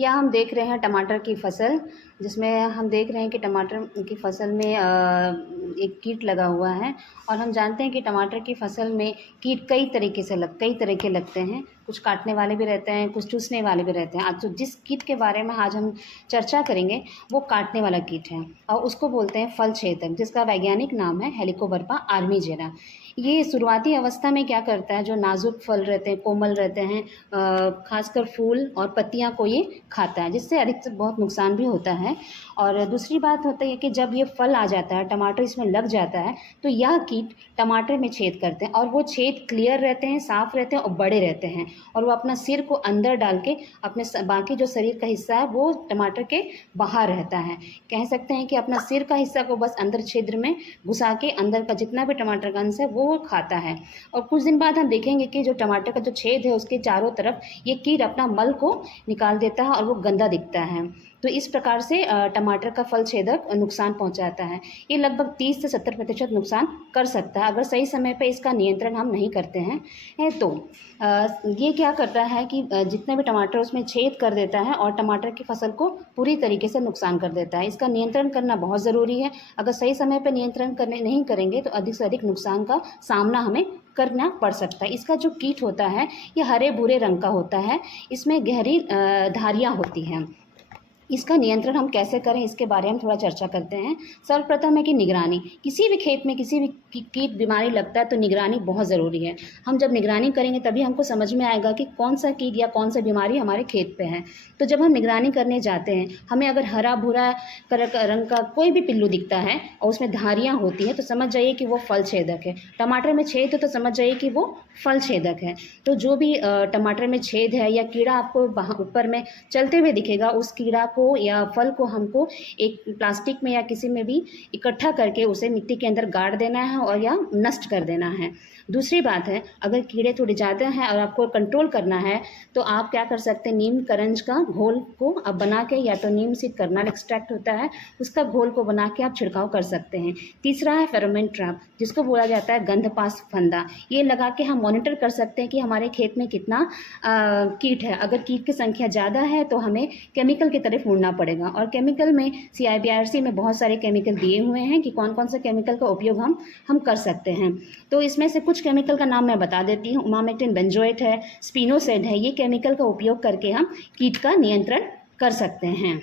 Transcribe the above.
यह हम देख रहे हैं टमाटर की फसल, जिसमें हम देख रहे हैं कि टमाटर की फसल में एक कीट लगा हुआ है। और हम जानते हैं कि टमाटर की फसल में कीट कई तरह के लगते हैं। कुछ काटने वाले भी रहते हैं, कुछ चूसने वाले भी रहते हैं। आज तो जिस कीट के बारे में आज हम चर्चा करेंगे वो काटने वाला कीट है और उसको बोलते हैं फल छेदक, जिसका वैज्ञानिक नाम है हेलिकोबर्पा आर्मीजेरा। ये शुरुआती अवस्था में क्या करता है, जो नाजुक फल रहते हैं, कोमल रहते हैं, खासकर फूल और पत्तियां को ये खाता है, जिससे अधिकतर बहुत नुकसान भी होता है। और दूसरी बात होती है कि जब ये फल आ जाता है, टमाटर इसमें लग जाता है, तो यह कीट टमाटर में छेद करते हैं और वो छेद क्लियर रहते हैं, साफ रहते हैं और बड़े रहते हैं। और वो अपना सिर को अंदर डाल के अपने बाकी जो शरीर का हिस्सा है वो टमाटर के बाहर रहता है। कह सकते हैं कि अपना सिर का हिस्सा को बस अंदर छिद्र में घुसा के अंदर का जितना भी टमाटर का अंश है वो खाता है। और कुछ दिन बाद हम देखेंगे कि जो टमाटर का जो छेद है उसके चारों तरफ ये कीट अपना मल को निकाल देता है और वो गंदा दिखता है। तो इस प्रकार से टमाटर का फल छेदक नुकसान पहुंचाता है। ये लगभग 30 से 70% नुकसान कर सकता है अगर सही समय पर इसका नियंत्रण हम नहीं करते हैं तो ये क्या करता है कि जितने भी टमाटर उसमें छेद कर देता है और टमाटर की फसल को पूरी तरीके से नुकसान कर देता है। इसका नियंत्रण करना बहुत ज़रूरी है। अगर सही समय पर नियंत्रण करने नहीं करेंगे तो अधिक से अधिक नुकसान का सामना हमें करना पड़ सकता है। इसका जो कीट होता है ये हरे भूरे रंग का होता है, इसमें गहरी धारियाँ होती हैं। इसका नियंत्रण हम कैसे करें इसके बारे में थोड़ा चर्चा करते हैं। सर्वप्रथम है कि निगरानी। किसी भी खेत में किसी भी कीट बीमारी लगता है तो निगरानी बहुत ज़रूरी है। हम जब निगरानी करेंगे तभी हमको समझ में आएगा कि कौन सा कीट या कौन सा बीमारी हमारे खेत पे है। तो जब हम निगरानी करने जाते हैं, हमें अगर हरा भूरा रंग का कोई भी पिल्लू दिखता है और उसमें धारियाँ होती हैं तो समझ जाइए कि वो फल छेदक है। टमाटर में छेद है तो समझ जाइए कि वो फल छेदक है। तो जो भी टमाटर में छेद है या कीड़ा आपको ऊपर में चलते हुए दिखेगा, उस कीड़ा को या फल को हमको एक प्लास्टिक में या किसी में भी इकट्ठा करके उसे मिट्टी के अंदर गाड़ देना है और या नष्ट कर देना है। दूसरी बात है, अगर कीड़े थोड़े ज़्यादा हैं और आपको कंट्रोल करना है तो आप क्या कर सकते हैं, नीम करंज का घोल को अब बना के, या तो नीम से कर्नल एक्सट्रैक्ट होता है उसका घोल को बना के आप छिड़काव कर सकते हैं। तीसरा है फेरोमोन ट्रैप, जिसको बोला जाता है गंधपास फंदा। ये लगा के हम मॉनिटर कर सकते हैं कि हमारे खेत में कितना कीट है। अगर कीट की संख्या ज़्यादा है तो हमें केमिकल की तरफ मुड़ना पड़ेगा। और केमिकल में CIBRC में बहुत सारे केमिकल दिए हुए हैं कि कौन कौन से केमिकल का उपयोग हम कर सकते हैं। तो इसमें से कुछ केमिकल का नाम मैं बता देती हूँ। इमामेक्टिन बेंजोएट है, स्पिनोसाइड है। ये केमिकल का उपयोग करके हम कीट का नियंत्रण कर सकते हैं।